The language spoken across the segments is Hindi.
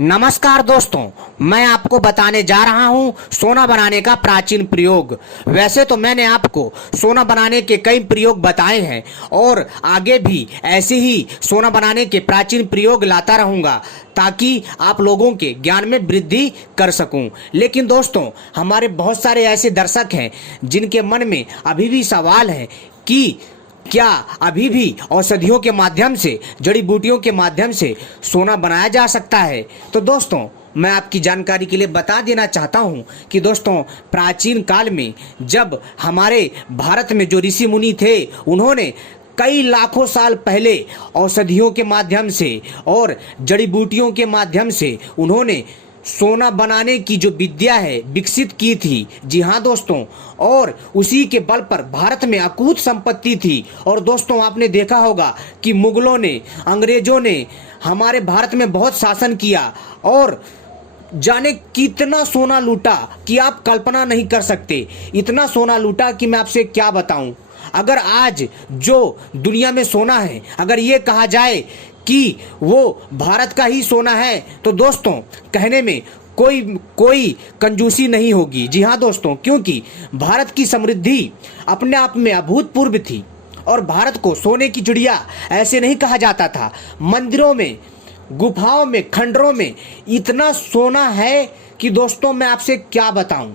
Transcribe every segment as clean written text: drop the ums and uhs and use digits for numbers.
नमस्कार दोस्तों, मैं आपको बताने जा रहा हूं सोना बनाने का प्राचीन प्रयोग। वैसे तो मैंने आपको सोना बनाने के कई प्रयोग बताए हैं और आगे भी ऐसे ही सोना बनाने के प्राचीन प्रयोग लाता रहूंगा ताकि आप लोगों के ज्ञान में वृद्धि कर सकूं। लेकिन दोस्तों, हमारे बहुत सारे ऐसे दर्शक हैं जिनके मन में अभी भी सवाल है कि क्या अभी भी औषधियों के माध्यम से, जड़ी बूटियों के माध्यम से सोना बनाया जा सकता है। तो दोस्तों, मैं आपकी जानकारी के लिए बता देना चाहता हूं कि दोस्तों, प्राचीन काल में जब हमारे भारत में जो ऋषि मुनि थे, उन्होंने कई लाखों साल पहले औषधियों के माध्यम से और जड़ी बूटियों के माध्यम से उन्होंने सोना बनाने की जो विद्या है विकसित की थी। जी हाँ दोस्तों, और उसी के बल पर भारत में अकूत संपत्ति थी। और दोस्तों, आपने देखा होगा कि मुगलों ने, अंग्रेजों ने हमारे भारत में बहुत शासन किया और जाने कितना सोना लूटा कि आप कल्पना नहीं कर सकते। इतना सोना लूटा कि मैं आपसे क्या बताऊं। अगर आज जो दुनिया में सोना है, अगर ये कहा जाए कि वो भारत का ही सोना है, तो दोस्तों कहने में कोई कंजूसी नहीं होगी। जी हाँ दोस्तों, क्योंकि भारत की समृद्धि अपने आप में अभूतपूर्व थी और भारत को सोने की चिड़िया ऐसे नहीं कहा जाता था। मंदिरों में, गुफाओं में, खंडरों में इतना सोना है कि दोस्तों मैं आपसे क्या बताऊं।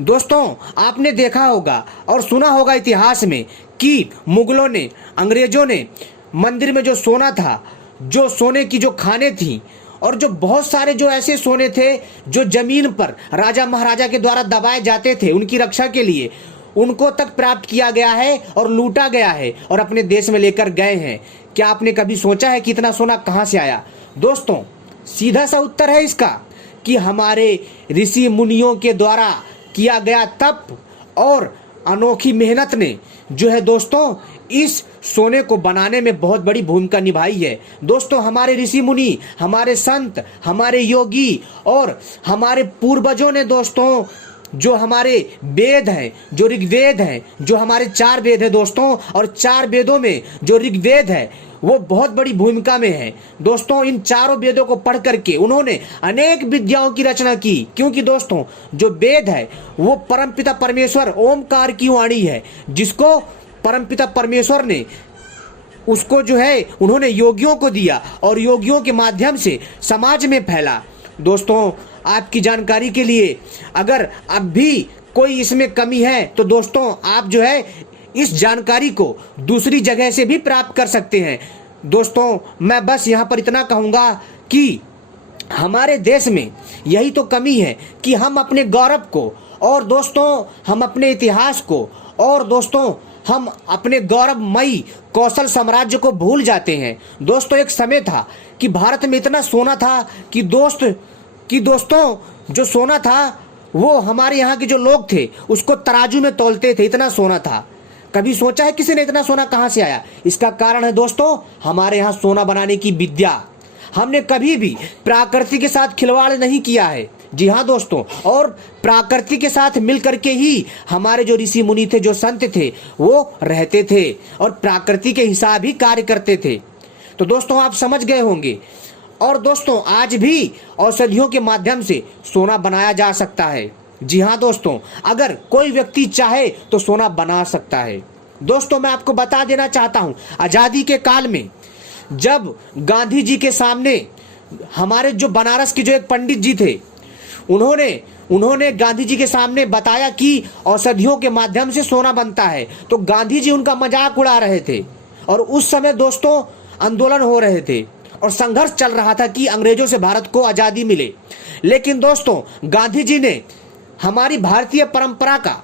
दोस्तों, आपने देखा होगा और सुना होगा इतिहास में कि मुगलों ने, अंग्रेजों ने मंदिर में जो सोना था, जो सोने की जो खाने थी और जो बहुत सारे जो ऐसे सोने थे जो जमीन पर राजा महाराजा के द्वारा दबाए जाते थे उनकी रक्षा के लिए, उनको तक प्राप्त किया गया है और लूटा गया है और अपने देश में लेकर गए हैं। क्या आपने कभी सोचा है कि इतना सोना कहां से आया? दोस्तों, सीधा सा उत्तर है इसका कि हमारे ऋषि मुनियों के द्वारा किया गया तप और अनोखी मेहनत ने जो है दोस्तों इस सोने को बनाने में बहुत बड़ी भूमिका निभाई है। दोस्तों, हमारे ऋषि मुनि, हमारे संत, हमारे योगी और हमारे पूर्वजों ने दोस्तों, जो हमारे वेद हैं, जो ऋग्वेद हैं, जो हमारे 4 वेद हैं दोस्तों, और 4 वेदों में जो ऋग्वेद है वो बहुत बड़ी भूमिका में है। दोस्तों, इन चारों वेदों को पढ़ करके उन्होंने अनेक विद्याओं की रचना की, क्योंकि दोस्तों जो वेद है वो परमपिता परमेश्वर ओमकार की वाणी है, जिसको परमपिता परमेश्वर ने उसको जो है उन्होंने योगियों को दिया और योगियों के माध्यम से समाज में फैला। दोस्तों, आपकी जानकारी के लिए, अगर अब भी कोई इसमें कमी है तो दोस्तों आप जो है इस जानकारी को दूसरी जगह से भी प्राप्त कर सकते हैं। दोस्तों, मैं बस यहाँ पर इतना कहूँगा कि हमारे देश में यही तो कमी है कि हम अपने गौरव को, और दोस्तों हम अपने इतिहास को, और दोस्तों हम अपने गौरवमयी कौशल साम्राज्य को भूल जाते हैं। दोस्तों, एक समय था कि भारत में इतना सोना था कि दोस्तों जो सोना था वो हमारे यहाँ के जो लोग थे उसको तराजू में तौलते थे, इतना सोना था। कभी सोचा है किसी ने इतना सोना कहाँ से आया? इसका कारण है दोस्तों हमारे यहाँ सोना बनाने की विद्या। हमने कभी भी प्रकृति के साथ खिलवाड़ नहीं किया है। जी हाँ दोस्तों, और प्रकृति के साथ मिल करके ही हमारे जो ऋषि मुनि थे, जो संत थे, वो रहते थे और प्रकृति के हिसाब ही कार्य करते थे। तो दोस्तों आप समझ गए होंगे। और दोस्तों, आज भी औषधियों के माध्यम से सोना बनाया जा सकता है। जी हाँ दोस्तों, अगर कोई व्यक्ति चाहे तो सोना बना सकता है। दोस्तों, मैं आपको बता देना चाहता हूं, आजादी के काल में जब गांधी जी के सामने हमारे जो बनारस के जो एक पंडित जी थे, उन्होंने गांधी जी के सामने बताया कि औषधियों के माध्यम से सोना बनता है, तो गांधी जी उनका मजाक उड़ा रहे थे। और उस समय दोस्तों आंदोलन हो रहे थे और संघर्ष चल रहा था कि अंग्रेजों से भारत को आजादी मिले। लेकिन दोस्तों गांधी जी ने हमारी भारतीय परंपरा का,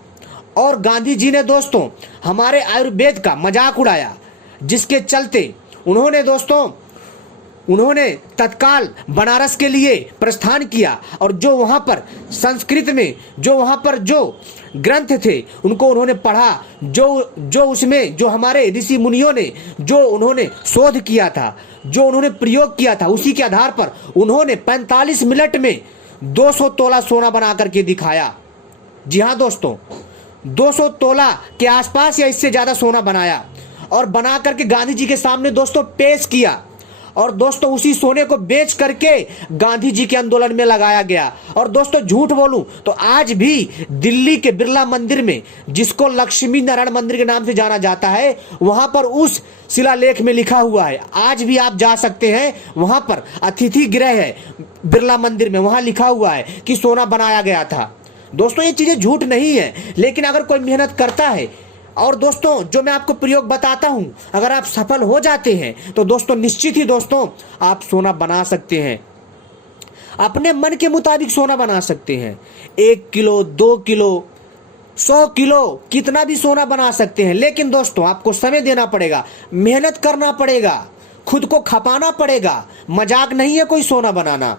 और गांधी जी ने दोस्तों हमारे आयुर्वेद का मजाक उड़ाया, जिसके चलते उन्होंने तत्काल बनारस के लिए प्रस्थान किया और जो वहां पर संस्कृत में जो ग्रंथ थे उनको उन्होंने पढ़ा, जो उसमें जो हमारे ऋषि मुनियों ने जो उन्होंने शोध किया था, जो उन्होंने प्रयोग किया था, उसी के आधार पर उन्होंने 45 मिनट में 200 तोला सोना बना करके दिखाया। जी हाँ दोस्तों, 200 तोला के आसपास या इससे ज्यादा सोना बनाया और बना करके गांधी जी के सामने दोस्तों पेश किया। और दोस्तों उसी सोने को बेच करके गांधी जी के आंदोलन में लगाया गया। और दोस्तों झूठ बोलूं तो आज भी दिल्ली के बिरला मंदिर में, जिसको लक्ष्मी नारायण मंदिर के नाम से जाना जाता है, वहां पर उस शिलालेख में लिखा हुआ है, आज भी आप जा सकते हैं, वहां पर अतिथि गृह है बिरला मंदिर में, वहां लिखा हुआ है कि सोना बनाया गया था। दोस्तों ये चीजें झूठ नहीं है, लेकिन अगर कोई मेहनत करता है, और दोस्तों जो मैं आपको प्रयोग बताता हूं, अगर आप सफल हो जाते हैं तो दोस्तों निश्चित ही दोस्तों आप सोना बना सकते हैं, अपने मन के मुताबिक सोना बना सकते हैं। 1 किलो, 2 किलो, 100 किलो, कितना भी सोना बना सकते हैं। लेकिन दोस्तों आपको समय देना पड़ेगा, मेहनत करना पड़ेगा, खुद को खपाना पड़ेगा। मजाक नहीं है कोई सोना बनाना।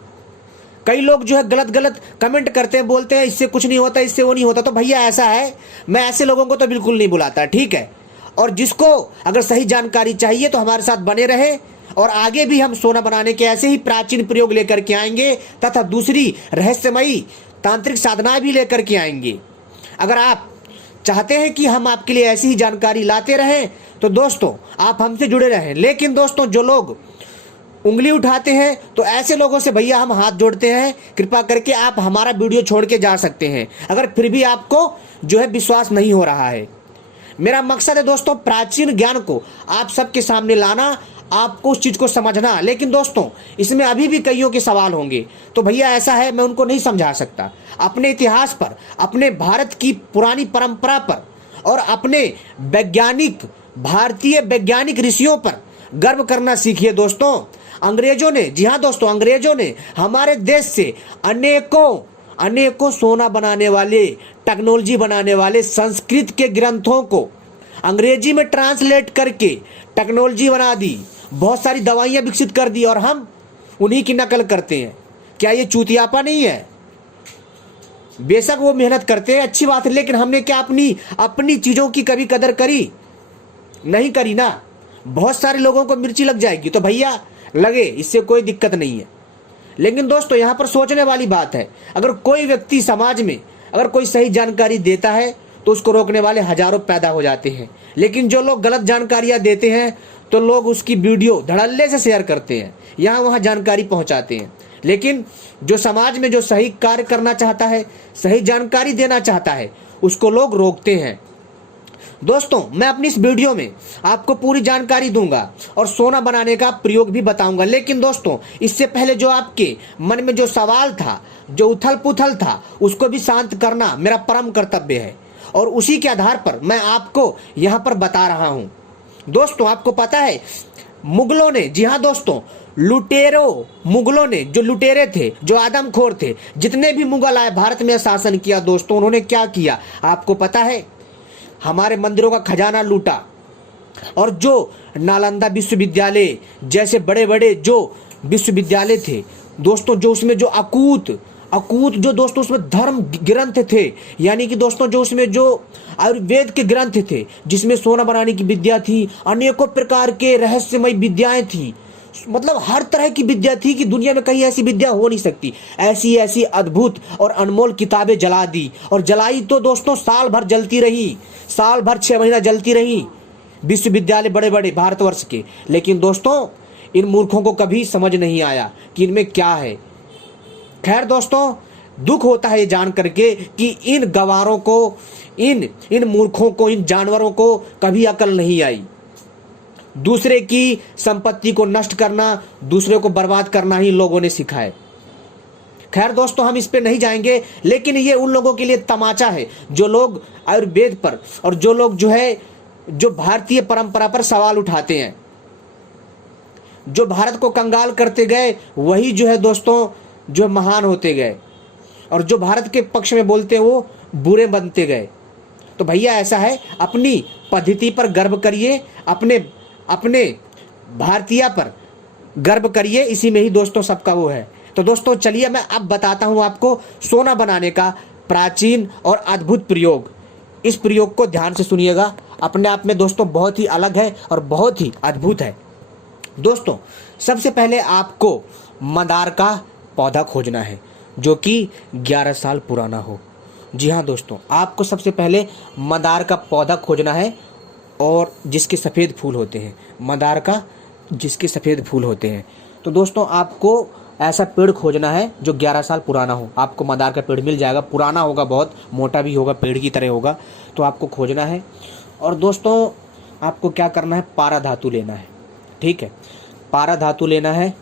कई लोग जो है गलत गलत कमेंट करते हैं, बोलते हैं इससे कुछ नहीं होता, इससे वो नहीं होता। तो भैया ऐसा है, मैं ऐसे लोगों को तो बिल्कुल नहीं बुलाता, ठीक है। और जिसको अगर सही जानकारी चाहिए तो हमारे साथ बने रहे, और आगे भी हम सोना बनाने के ऐसे ही प्राचीन प्रयोग लेकर के आएंगे, तथा दूसरी रहस्यमयी तांत्रिक साधनाएं भी लेकर के आएंगे। अगर आप चाहते हैं कि हम आपके लिए ऐसी ही जानकारी लाते रहें तो दोस्तों आप हमसे जुड़े रहें। लेकिन दोस्तों जो लोग उंगली उठाते हैं तो ऐसे लोगों से भैया हम हाथ जोड़ते हैं, कृपा करके आप हमारा वीडियो छोड़ के जा सकते हैं, अगर फिर भी आपको जो है विश्वास नहीं हो रहा है। मेरा मकसद है दोस्तों प्राचीन ज्ञान को आप सबके सामने लाना, आपको उस चीज को समझना। लेकिन दोस्तों इसमें अभी भी कईयों के सवाल होंगे, तो भैया ऐसा है, मैं उनको नहीं समझा सकता। अपने इतिहास पर, अपने भारत की पुरानी परंपरा पर और अपने वैज्ञानिक, भारतीय वैज्ञानिक ऋषियों पर गर्व करना सीखिए दोस्तों। अंग्रेजों ने, जी हाँ दोस्तों, अंग्रेजों ने हमारे देश से अनेकों सोना बनाने वाले, टेक्नोलॉजी बनाने वाले संस्कृत के ग्रंथों को अंग्रेजी में ट्रांसलेट करके टेक्नोलॉजी बना दी, बहुत सारी दवाइयां विकसित कर दी, और हम उन्हीं की नकल करते हैं। क्या ये चूतियापा नहीं है? बेशक वो मेहनत करते हैं, अच्छी बात है, लेकिन हमने क्या अपनी चीजों की कभी कदर करी? नहीं करी ना। बहुत सारे लोगों को मिर्ची लग जाएगी तो भैया लगे, इससे कोई दिक्कत नहीं है। लेकिन दोस्तों यहाँ पर सोचने वाली बात है, अगर कोई व्यक्ति समाज में अगर कोई सही जानकारी देता है तो उसको रोकने वाले हजारों पैदा हो जाते हैं। लेकिन जो लोग गलत जानकारियां देते हैं तो लोग उसकी वीडियो धड़ल्ले से शेयर करते हैं, यहाँ वहाँ जानकारी पहुंचाते हैं। लेकिन जो समाज में जो सही कार्य करना चाहता है, सही जानकारी देना चाहता है, उसको लोग रोकते हैं। दोस्तों मैं अपनी इस वीडियो में आपको पूरी जानकारी दूंगा और सोना बनाने का प्रयोग भी बताऊंगा। लेकिन दोस्तों इससे पहले जो आपके मन में जो सवाल था, जो उथल पुथल था, उसको भी शांत करना मेरा परम कर्तव्य है, और उसी के आधार पर मैं आपको यहाँ पर बता रहा हूँ। दोस्तों आपको पता है मुगलों ने, जी हाँ दोस्तों, मुगलों ने, जो लुटेरे थे, जो आदमखोर थे, जितने भी मुगल आए भारत में शासन किया दोस्तों, उन्होंने क्या किया आपको पता है? हमारे मंदिरों का खजाना लूटा, और जो नालंदा विश्वविद्यालय जैसे बड़े बड़े जो विश्वविद्यालय थे दोस्तों, जो उसमें जो अकूत जो दोस्तों उसमें धर्म ग्रंथ थे, यानी कि दोस्तों जो उसमें जो आयुर्वेद के ग्रंथ थे, जिसमें सोना बनाने की विद्या थी, अनेकों प्रकार के रहस्यमय विद्याएं थी, मतलब हर तरह की विद्या थी कि दुनिया में कहीं ऐसी विद्या हो नहीं सकती। ऐसी ऐसी अद्भुत और अनमोल किताबें जला दी, और जलाई तो दोस्तों साल भर जलती रही, साल भर 6 महीना जलती रही विश्वविद्यालय बड़े बड़े भारतवर्ष के। लेकिन दोस्तों इन मूर्खों को कभी समझ नहीं आया कि इनमें क्या है। खैर दोस्तों दुख होता है ये जान करके कि इन गवारों को, इन मूर्खों को, इन जानवरों को कभी अकल नहीं आई। दूसरे की संपत्ति को नष्ट करना, दूसरे को बर्बाद करना ही लोगों ने सिखाया। खैर दोस्तों हम इस पे नहीं जाएंगे, लेकिन ये उन लोगों के लिए तमाचा है जो लोग आयुर्वेद पर और जो लोग जो है जो भारतीय परंपरा पर सवाल उठाते हैं। जो भारत को कंगाल करते गए वही जो है दोस्तों जो महान होते गए, और जो भारत के पक्ष में बोलते हैं वो बुरे बनते गए। तो भैया ऐसा है, अपनी पद्धति पर गर्व करिए, अपने भारतीय पर गर्व करिए, इसी में ही दोस्तों सबका वो है। तो दोस्तों चलिए मैं अब बताता हूं आपको सोना बनाने का प्राचीन और अद्भुत प्रयोग। इस प्रयोग को ध्यान से सुनिएगा, अपने आप में दोस्तों बहुत ही अलग है और बहुत ही अद्भुत है। दोस्तों सबसे पहले आपको मंदार का पौधा खोजना है जो कि 11 साल पुराना हो। जी हाँ दोस्तों, आपको सबसे पहले मंदार का पौधा खोजना है और जिसके सफ़ेद फूल होते हैं। मंदार का जिसके सफ़ेद फूल होते हैं। तो दोस्तों आपको ऐसा पेड़ खोजना है जो 11 साल पुराना हो। आपको मंदार का पेड़ मिल जाएगा, पुराना होगा, बहुत मोटा भी होगा, पेड़ की तरह होगा, तो आपको खोजना है। और दोस्तों आपको क्या करना है, पारा धातु लेना है, ठीक है, पारा धातु लेना है।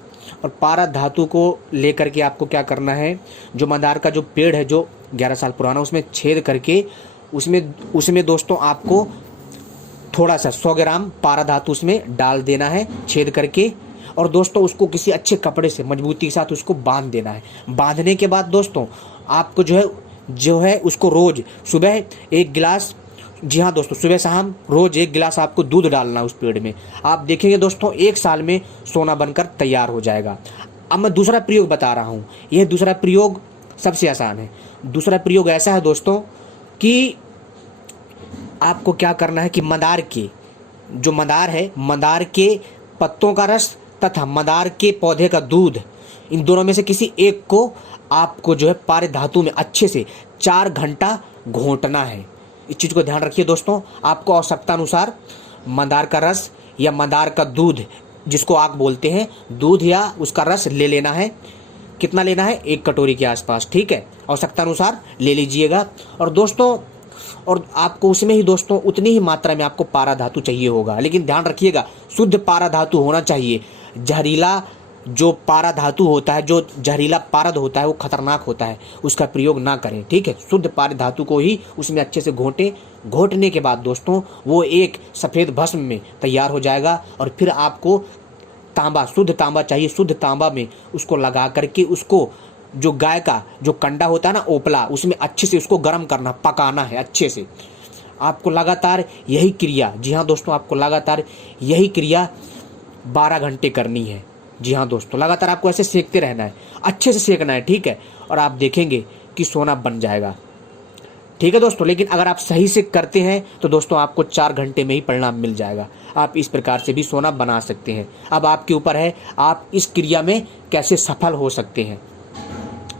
और पारा धातु को लेकर के आपको क्या करना है, जो मंदार का जो पेड़ है जो 11 साल पुराना, उसमें छेद करके उसमें दोस्तों आपको थोड़ा सा 100 ग्राम पारा धातु उसमें डाल देना है छेद करके। और दोस्तों उसको किसी अच्छे कपड़े से मजबूती के साथ उसको बांध देना है। बांधने के बाद दोस्तों आपको जो है उसको रोज़ सुबह 1 गिलास, जी हाँ दोस्तों, सुबह शाम रोज़ 1 गिलास आपको दूध डालना है उस पेड़ में। आप देखेंगे दोस्तों 1 साल में सोना बनकर तैयार हो जाएगा। अब मैं दूसरा प्रयोग बता रहा हूँ। यह दूसरा प्रयोग सबसे आसान है। दूसरा प्रयोग ऐसा है दोस्तों कि आपको क्या करना है कि मंदार के जो मंदार है, मंदार के पत्तों का रस तथा मंदार के पौधे का दूध, इन दोनों में से किसी एक को आपको जो है पारे धातु में अच्छे से 4 घंटा घोंटना है। इस चीज़ को ध्यान रखिए दोस्तों। आपको आवश्यकता अनुसार मंदार का रस या मंदार का दूध, जिसको आग बोलते हैं, दूध या उसका रस ले लेना है। कितना लेना है, 1 कटोरी के आसपास, ठीक है, आवश्यकता अनुसार ले लीजिएगा। और दोस्तों और आपको उसमें ही दोस्तों उतनी ही मात्रा में आपको पारा धातु चाहिए होगा, लेकिन ध्यान रखिएगा शुद्ध पारा धातु होना चाहिए। जहरीला जो पारा धातु होता है, जो जहरीला पारद होता है, वो खतरनाक होता है, उसका प्रयोग ना करें, ठीक है। शुद्ध पारा धातु को ही उसमें अच्छे से घोंटें। घोंटने के बाद दोस्तों वो एक सफ़ेद भस्म में तैयार हो जाएगा। और फिर आपको तांबा, शुद्ध तांबा चाहिए। शुद्ध तांबा में उसको लगा करके उसको जो गाय का जो कंडा होता है ना, ओपला, उसमें अच्छे से उसको गर्म करना, पकाना है अच्छे से। आपको लगातार यही क्रिया, जी हाँ दोस्तों, आपको लगातार यही क्रिया 12 घंटे करनी है। जी हाँ दोस्तों, लगातार आपको ऐसे सेकते रहना है, अच्छे से सेकना है, ठीक है। और आप देखेंगे कि सोना बन जाएगा, ठीक है दोस्तों। लेकिन अगर आप सही से करते हैं तो दोस्तों आपको 4 घंटे में ही परिणाम मिल जाएगा। आप इस प्रकार से भी सोना बना सकते हैं। अब आपके ऊपर है आप इस क्रिया में कैसे सफल हो सकते हैं।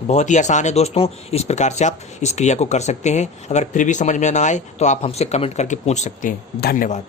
बहुत ही आसान है दोस्तों, इस प्रकार से आप इस क्रिया को कर सकते हैं। अगर फिर भी समझ में ना आए तो आप हमसे कमेंट करके पूछ सकते हैं। धन्यवाद।